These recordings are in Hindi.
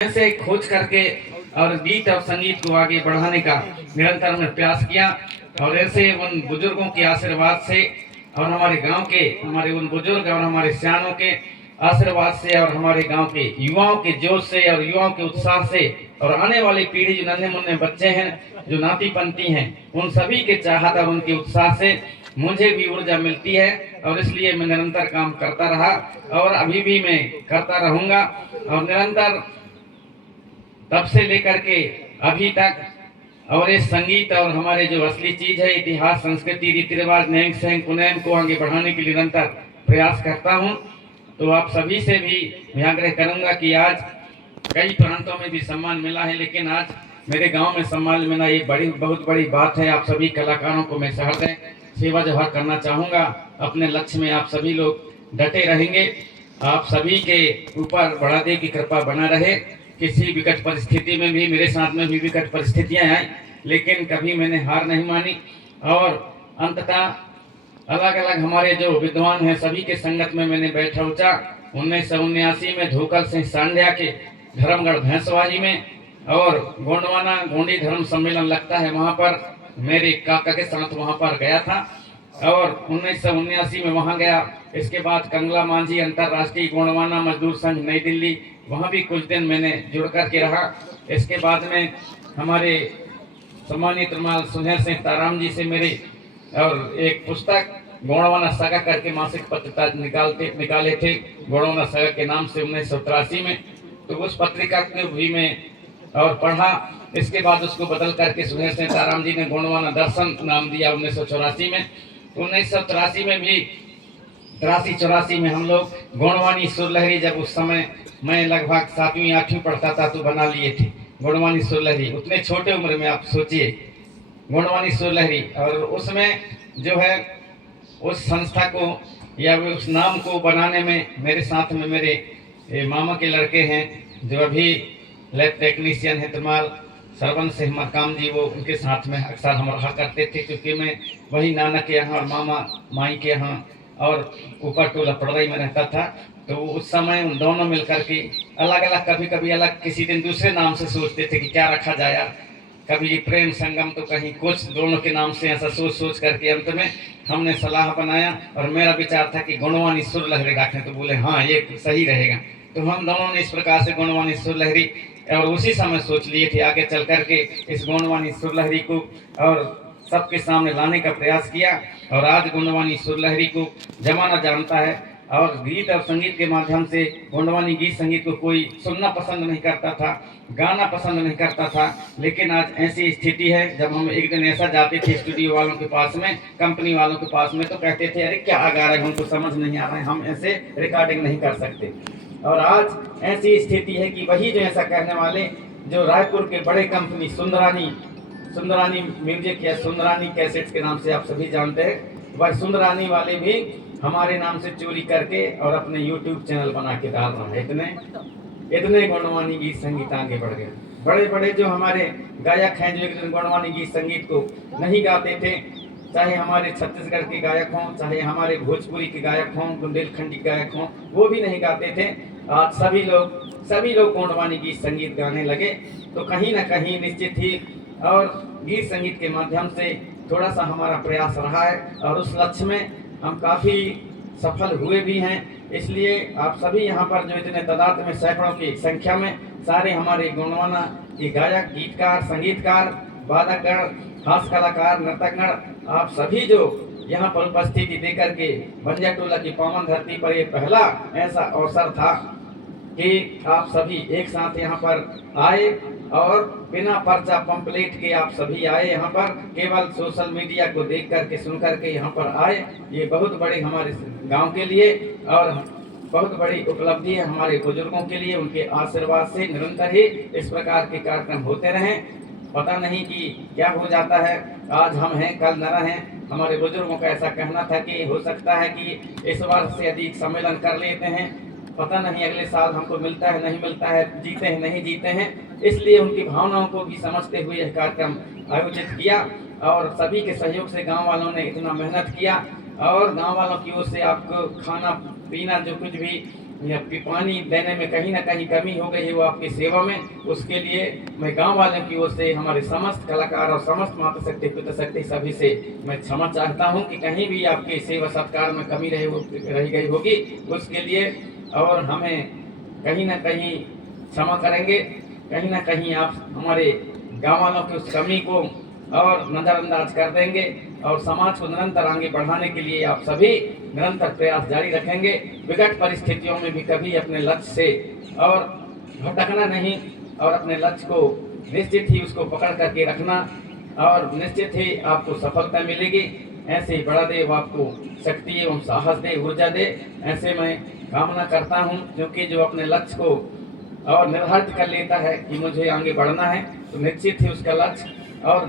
से खोज करके और गीत और संगीत को आगे बढ़ाने का निरंतर में प्रयास किया। और ऐसे उन बुजुर्गों के आशीर्वाद से और हमारे गांव के हमारे उन बुजुर्ग और हमारे सियानों के आशीर्वाद से और हमारे गांव के युवाओं के जोश से और युवाओं के उत्साह से और आने वाली पीढ़ी जो नन्हे मुन्ने बच्चे हैं, जो नाती पंथी हैं, उन सभी के चाहत और उनके उत्साह से मुझे भी ऊर्जा मिलती है। और इसलिए मैं निरंतर काम करता रहा और अभी भी मैं करता रहूंगा। और निरंतर तब से लेकर के अभी तक और इस संगीत और हमारे जो असली चीज है, इतिहास, संस्कृति, रीति रिवाज, नैंग सहंग पुनैन को आगे बढ़ाने के लिए निरंतर प्रयास करता हूं। तो आप सभी से भी आग्रह करूंगा कि आज कई प्रांतों में भी सम्मान मिला है, लेकिन आज मेरे गांव में सम्मान मिलना ये बहुत बड़ी बात है। आप सभी कलाकारों को मैं सहृदय सेवा जोहार करना चाहूंगा। अपने लक्ष्य में आप सभी लोग डटे रहेंगे। आप सभी के ऊपर बड़ा देव की कृपा बना रहे। किसी विकट परिस्थिति में भी, मेरे साथ में भी विकट परिस्थितियां आई, लेकिन कभी मैंने हार नहीं मानी। और अंततः अलग अलग हमारे जो विद्वान हैं सभी के संगत में मैंने बैठा उचा। 1979 में धोकल सिंह सांध्या के धर्मगढ़ भैंसवाजी में और गोंडवाना गोंडी धर्म सम्मेलन लगता है, वहां पर मेरे काका के साथ वहां पर गया था और 1979 में वहां गया। इसके बाद कंगला मांझी अंतरराष्ट्रीय गोंडवाना मजदूर संघ नई दिल्ली, वहां भी कुछ दिन मैंने जुड़ कर के रहा। इसके बाद में हमारे सम्मानित रुमाल सुहेल सिंह ताराम जी से मेरी और एक पुस्तक गोंडवाना सगा करके मासिक पत्रिका निकाले थे गोंडवाना सगा के नाम से 1983 में। तो उस पत्रिका को भी मैं और पढ़ा। इसके बाद उसको बदल करके सुहेल सिंह ताराम जी ने गोंडवाना दर्शन नाम दिया 1984 में। 1983 में भी 83-84 में हम लोग गोंडवानी सुरलहरी, जब उस समय मैं लगभग 7वीं 8वीं पढ़ता था, तो बना लिए थे गोंडवानी सुरलहरी। उतने छोटे उम्र में आप सोचिए गोंडवानी सुरलहरी। और उसमें जो है उस संस्था को या उस नाम को बनाने में मेरे साथ में मेरे मामा के लड़के हैं जो अभी लैब टेक्नीशियन है, तिरमाल सरवन सिंह मकाम जी, वो उनके साथ में अक्सर हम रहा करते थे, क्योंकि मैं वही नाना के यहाँ और मामा माई के यहाँ और ऊपर टोला पड़रई में रहता था। तो उस समय उन दोनों मिलकर के अलग अलग, कभी कभी अलग, किसी दिन दूसरे नाम से सोचते थे कि क्या रखा जाए यार, कभी प्रेम संगम, तो कहीं कुछ, दोनों के नाम से ऐसा सोच सोच करके अंत में हमने सलाह बनाया। और मेरा विचार था कि गोंडवानी सुरलहरी रखें, तो बोले हाँ ये सही रहेगा। तो हम दोनों ने इस प्रकार से गोंडवानी सुरलहरी और उसी समय सोच लिए थे आगे चल करके इस गोंडवानी सुरलहरी को और सबके सामने लाने का प्रयास किया। और आज गोंडवानी सुरलहरी को जमाना जानता है और गीत और संगीत के माध्यम से गोंडवानी गीत संगीत को कोई सुनना पसंद नहीं करता था, गाना पसंद नहीं करता था। लेकिन आज ऐसी स्थिति है, जब हम एक दिन ऐसा जाते थे स्टूडियो वालों के पास में, कंपनी वालों के पास में, तो कहते थे अरे क्या गा रहे हैं, हमको समझ नहीं आ रहा है, हम ऐसे रिकॉर्डिंग नहीं कर सकते। और आज ऐसी स्थिति है कि वही जो ऐसा कहने वाले, जो रायपुर के बड़े कंपनी सुंदरानी म्यूजिक या सुंदरानी कैसेट्स के नाम से आप सभी जानते हैं, वह सुंदरानी वाले भी हमारे नाम से चोरी करके और अपने YouTube चैनल बना के डाल रहा है। इतने गोंडवानी गीत संगीत आगे बढ़ गए। बड़े बड़े जो हमारे गायक हैं, जो एक दिन गोंडवानी गीत संगीत को नहीं गाते थे, चाहे हमारे छत्तीसगढ़ के गायक हों, चाहे हमारे भोजपुरी के गायक हों, बुंदेलखंडी गायक हों, वो भी नहीं गाते थे। आज सभी लोग गोंडवानी गीत संगीत गाने लगे। तो कहीं ना कहीं निश्चित ही और गीत संगीत के माध्यम से थोड़ा सा हमारा प्रयास रहा है और उस लक्ष्य में हम काफ़ी सफल हुए भी हैं। इसलिए आप सभी यहाँ पर जो इतने तादाद में, सैकड़ों की संख्या में सारे हमारे गोंडवाना के गायक, गीतकार, संगीतकार, वादकगण, हास्य कलाकार, नर्तकगण, आप सभी जो यहाँ पर उपस्थिति देकर के बंजा टोला की पावन धरती पर ये पहला ऐसा अवसर था कि आप सभी एक साथ यहाँ पर आए और बिना पर्चा पंपलेट के आप सभी आए यहाँ पर, केवल सोशल मीडिया को देख करके सुन करके यहाँ पर आए। ये बहुत बड़ी हमारे गांव के लिए और बहुत बड़ी उपलब्धि है हमारे बुजुर्गों के लिए। उनके आशीर्वाद से निरंतर ही इस प्रकार के कार्यक्रम होते रहें। पता नहीं कि क्या हो जाता है, आज हम हैं कल न रहें। हमारे बुजुर्गों का ऐसा कहना था कि हो सकता है कि इस वर्ष से अधिक सम्मेलन कर लेते हैं, पता नहीं अगले साल हमको मिलता है नहीं मिलता है, जीते हैं नहीं जीते हैं। इसलिए उनकी भावनाओं को भी समझते हुए यह कार्यक्रम आयोजित किया और सभी के सहयोग से गांव वालों ने इतना मेहनत किया और गांव वालों की ओर से आपको खाना पीना जो कुछ भी ये आपकी पानी देने में कहीं ना कहीं कमी हो गई है, वो आपकी सेवा में, उसके लिए मैं गांव वालों की ओर से, हमारे समस्त कलाकार और समस्त मातृशक्ति पितृशक्ति सभी से मैं क्षमा चाहता हूं कि कहीं भी आपकी सेवा सत्कार में कमी रह गई होगी, उसके लिए। और हमें कहीं ना कहीं क्षमा करेंगे, कहीं ना कहीं आप हमारे गाँव वालों की उस कमी को और नज़रअंदाज कर देंगे, और समाज को निरंतर आगे बढ़ाने के लिए आप सभी निरंतर प्रयास जारी रखेंगे। विकट परिस्थितियों में भी कभी अपने लक्ष्य से और भटकना नहीं, और अपने लक्ष्य को निश्चित ही उसको पकड़ करके रखना, और निश्चित ही आपको सफलता मिलेगी। ऐसे ही बड़ा देव आपको शक्ति एवं साहस दे, ऊर्जा दे, ऐसे मैं कामना करता हूँ। क्योंकि जो अपने लक्ष्य को और निर्धारित कर लेता है कि मुझे आगे बढ़ना है, तो निश्चित ही उसका लक्ष्य और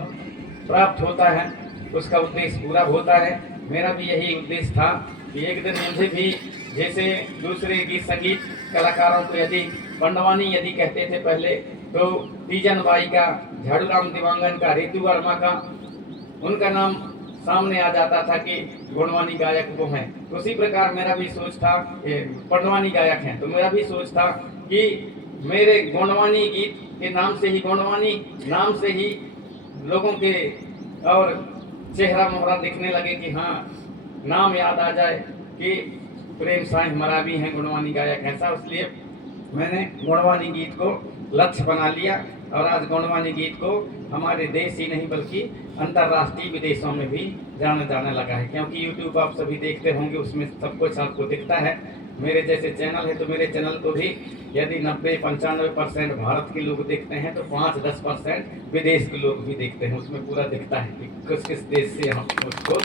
प्राप्त होता है, उसका उद्देश्य पूरा होता है। मेरा भी यही उद्देश्य था कि एक दिन मुझे भी जैसे दूसरे गीत संगीत कलाकारों को यदि पंडवानी यदि कहते थे पहले, तो तीजन बाई का, झाड़ूराम दिवांगन का, रितु वर्मा का, उनका नाम सामने आ जाता था कि गुणवानी गायक वो हैं। उसी प्रकार मेरा भी सोच था, पंडवानी गायक हैं, तो मेरा भी सोच था कि मेरे गुणवानी गीत के नाम से ही, गुणवानी नाम से ही लोगों के और चेहरा मोहरा दिखने लगे कि हाँ, नाम याद आ जाए कि प्रेम साईं मरावी हैं, गुणवानी गायक। ऐसा इसलिए मैंने गुणवानी गीत को लक्ष्य बना लिया, और आज गुणवानी गीत को हमारे देश ही नहीं बल्कि अंतर्राष्ट्रीय विदेशों में भी जाना जाने लगा है। क्योंकि यूट्यूब आप सभी देखते होंगे, उसमें सब कुछ आपको दिखता है। मेरे जैसे चैनल है, तो मेरे चैनल को भी यदि 90-95% भारत के लोग देखते हैं, तो 5-10% विदेश के लोग भी देखते हैं। उसमें पूरा दिखता है कि किस किस देश से हम उसको